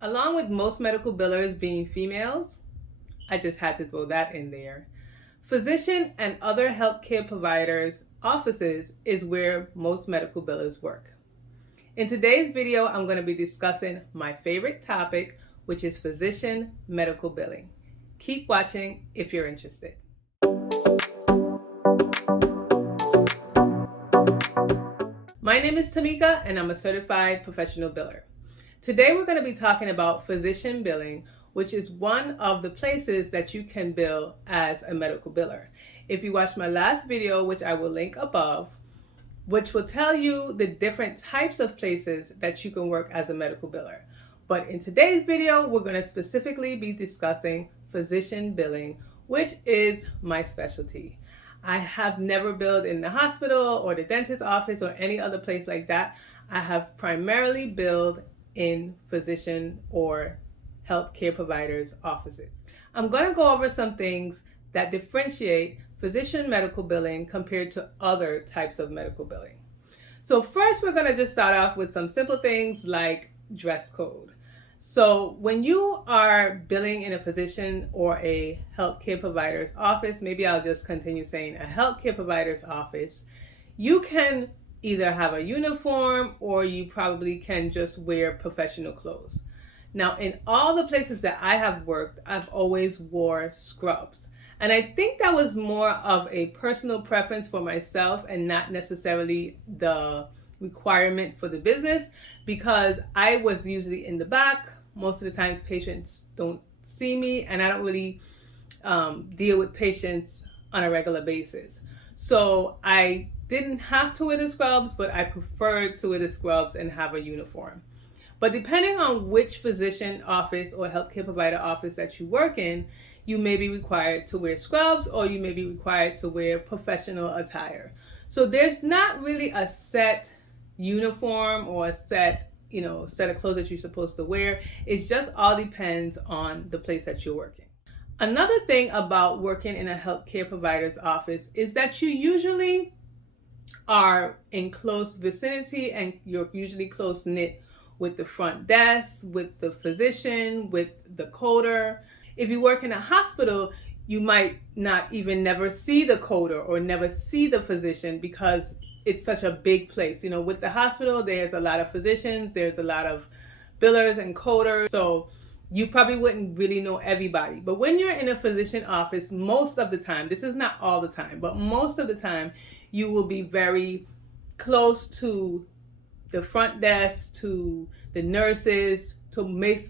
Along with most medical billers being females, I just had to throw that in there. Physician and other healthcare providers' offices is where most medical billers work. In today's video, I'm going to be discussing my favorite topic, which is physician medical billing. Keep watching if you're interested. My name is Tamika and I'm a certified professional biller. Today we're going to be talking about physician billing, which is one of the places that you can bill as a medical biller. If you watched my last video, which I will link above, which will tell you the different types of places that you can work as a medical biller. But in today's video, we're going to specifically be discussing physician billing, which is my specialty. I have never billed in the hospital or the dentist's office or any other place like that. I have primarily billed in physician or healthcare providers' offices. I'm going to go over some things that differentiate physician medical billing compared to other types of medical billing. So first, we're going to just start off with some simple things like dress code. So when you are billing in a physician or a healthcare provider's office, maybe I'll just continue saying a healthcare provider's office, you can either have a uniform or you probably can just wear professional clothes. Now, in all the places that I have worked, I've always wore scrubs. And I think that was more of a personal preference for myself and not necessarily the requirement for the business, because I was usually in the back. Most of the times patients don't see me and I don't really deal with patients on a regular basis. So I didn't have to wear the scrubs, but I preferred to wear the scrubs and have a uniform. But depending on which physician office or healthcare provider office that you work in, you may be required to wear scrubs or you may be required to wear professional attire. So there's not really a set uniform or a set of clothes that you're supposed to wear. It just all depends on the place that you're working. Another thing about working in a healthcare provider's office is that you usually are in close vicinity and you're usually close knit with the front desk, with the physician, with the coder. If you work in a hospital, you might not even never see the coder or never see the physician because it's such a big place. With the hospital, there's a lot of physicians, there's a lot of billers and coders, so you probably wouldn't really know everybody. But when you're in a physician office, most of the time, this is not all the time, but most of the time, you will be very close to the front desk, to the nurses, to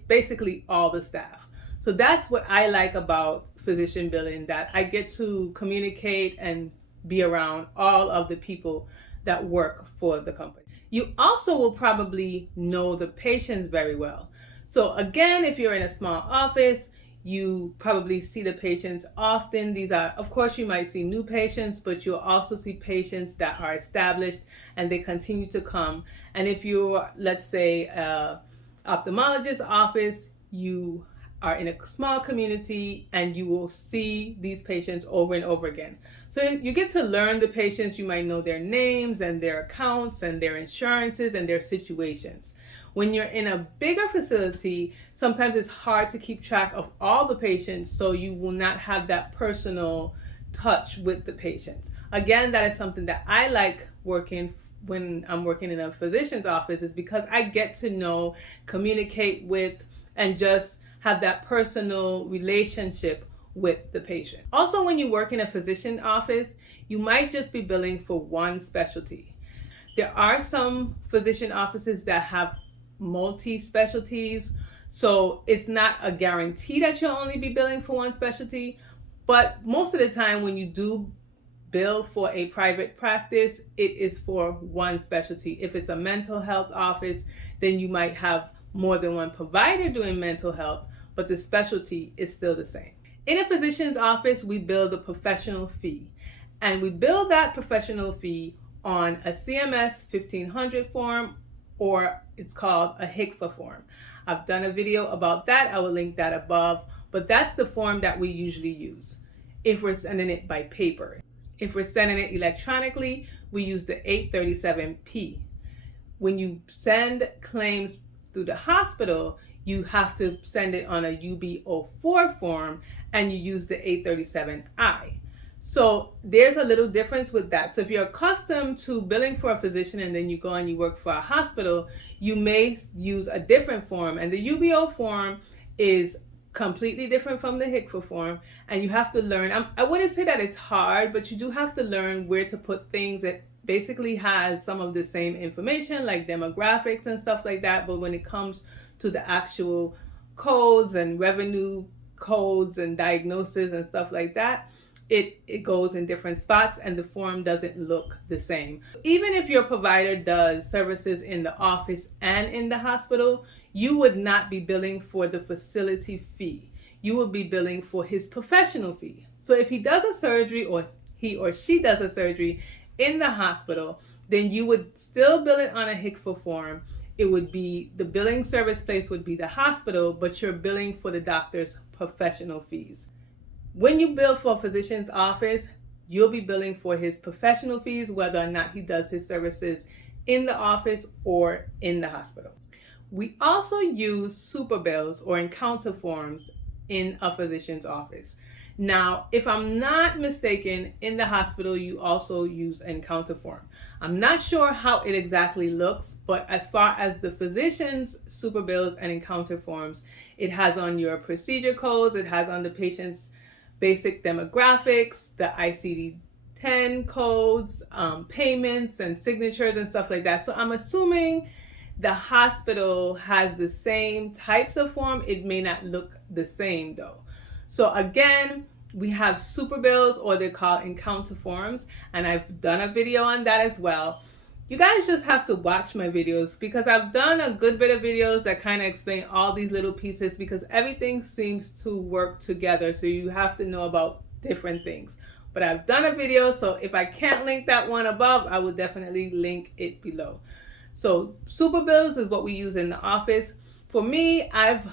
basically all the staff. So that's what I like about physician billing, that I get to communicate and be around all of the people that work for the company. You also will probably know the patients very well. So again, if you're in a small office, you probably see the patients often. These are, of course, you might see new patients, but you'll also see patients that are established and they continue to come. And if you're, let's say, an ophthalmologist's office, you are in a small community and you will see these patients over and over again. So you get to learn the patients. You might know their names and their accounts and their insurances and their situations. When you're in a bigger facility, sometimes it's hard to keep track of all the patients, so you will not have that personal touch with the patients. Again, that is something that I like working when I'm working in a physician's office, is because I get to know, communicate with, and just have that personal relationship with the patient. Also, when you work in a physician office, you might just be billing for one specialty. There are some physician offices that have multi-specialties, so it's not a guarantee that you'll only be billing for one specialty, but most of the time when you do bill for a private practice, it is for one specialty. If it's a mental health office, then you might have more than one provider doing mental health, but the specialty is still the same. In a physician's office, we bill the professional fee, and we bill that professional fee on a CMS 1500 form, or it's called a HCFA form. I've done a video about that. I will link that above, but that's the form that we usually use if we're sending it by paper. If we're sending it electronically, we use the 837P. When you send claims through the hospital, you have to send it on a UB04 form and you use the 837I. So there's a little difference with that. So if you're accustomed to billing for a physician and then you go and you work for a hospital, you may use a different form. And the UBO form is completely different from the HCFA form. And you have to learn, I wouldn't say that it's hard, but you do have to learn where to put things. That basically has some of the same information like demographics and stuff like that. But when it comes to the actual codes and revenue codes and diagnosis and stuff like that, it goes in different spots and the form doesn't look the same. Even if your provider does services in the office and in the hospital, you would not be billing for the facility fee. You would be billing for his professional fee. So if he does a surgery or he or she does a surgery in the hospital, then you would still bill it on a HCFA form. It would be, the billing service place would be the hospital, but you're billing for the doctor's professional fees. When you bill for a physician's office, you'll be billing for his professional fees, whether or not he does his services in the office or in the hospital. We also use Superbills or encounter forms in a physician's office. Now, if I'm not mistaken, in the hospital, you also use encounter form. I'm not sure how it exactly looks, but as far as the physician's Superbills and encounter forms, it has on your procedure codes, it has on the patient's basic demographics, the ICD-10 codes, payments and signatures and stuff like that. So I'm assuming the hospital has the same types of form. It may not look the same though. So again, we have Superbills, or they're called encounter forms, and I've done a video on that as well. You guys just have to watch my videos because I've done a good bit of videos that kind of explain all these little pieces because everything seems to work together. So you have to know about different things. But I've done a video, so if I can't link that one above, I will definitely link it below. So Superbills is what we use in the office. For me, I've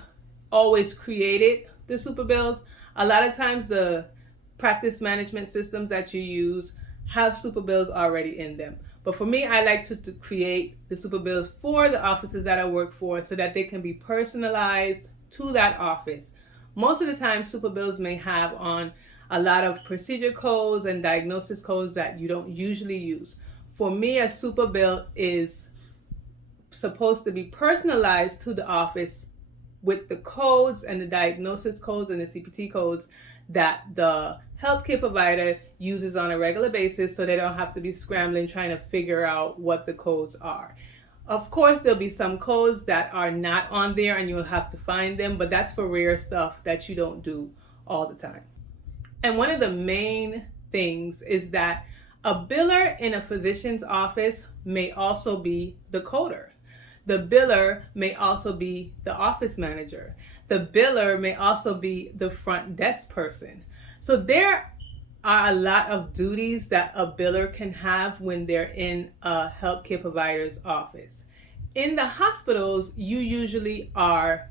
always created the Superbills. A lot of times the practice management systems that you use have Superbills already in them. But for me, I like to create the Superbills for the offices that I work for so that they can be personalized to that office. Most of the time, Superbills may have on a lot of procedure codes and diagnosis codes that you don't usually use. For me, a Superbill is supposed to be personalized to the office with the codes and the diagnosis codes and the CPT codes that the healthcare provider uses on a regular basis, so they don't have to be scrambling trying to figure out what the codes are. Of course, there'll be some codes that are not on there and you'll have to find them, but that's for rare stuff that you don't do all the time. And one of the main things is that a biller in a physician's office may also be the coder. The biller may also be the office manager. The biller may also be the front desk person. So there are a lot of duties that a biller can have when they're in a healthcare provider's office. In the hospitals, you usually are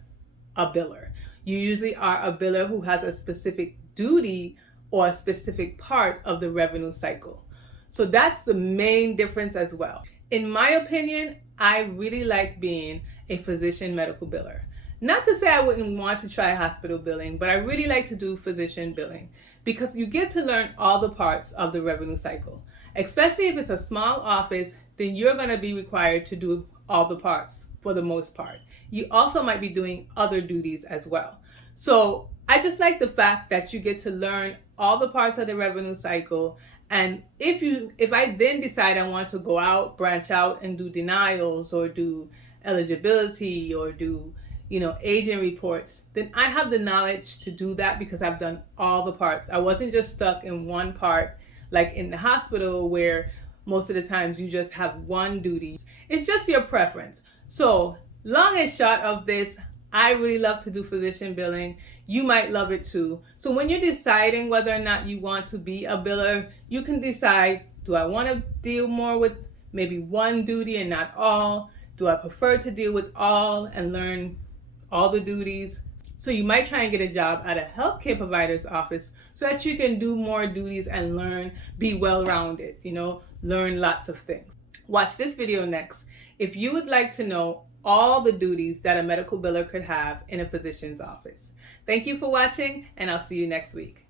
a biller. You usually are a biller who has a specific duty or a specific part of the revenue cycle. So that's the main difference as well. In my opinion, I really like being a physician medical biller. Not to say I wouldn't want to try hospital billing, but I really like to do physician billing because you get to learn all the parts of the revenue cycle. Especially if it's a small office, then you're going to be required to do all the parts for the most part. You also might be doing other duties as well. So I just like the fact that you get to learn all the parts of the revenue cycle. And if I then decide I want to go out, branch out and do denials or do eligibility or do, agent reports, then I have the knowledge to do that because I've done all the parts. I wasn't just stuck in one part like in the hospital where most of the times you just have one duty. It's just your preference. So long and short of this, I really love to do physician billing. You might love it too. So when you're deciding whether or not you want to be a biller, you can decide, do I want to deal more with maybe one duty and not all? Do I prefer to deal with all and learn all the duties? So you might try and get a job at a healthcare provider's office so that you can do more duties and learn, be well-rounded, learn lots of things. Watch this video next if you would like to know all the duties that a medical biller could have in a physician's office. Thank you for watching, and I'll see you next week.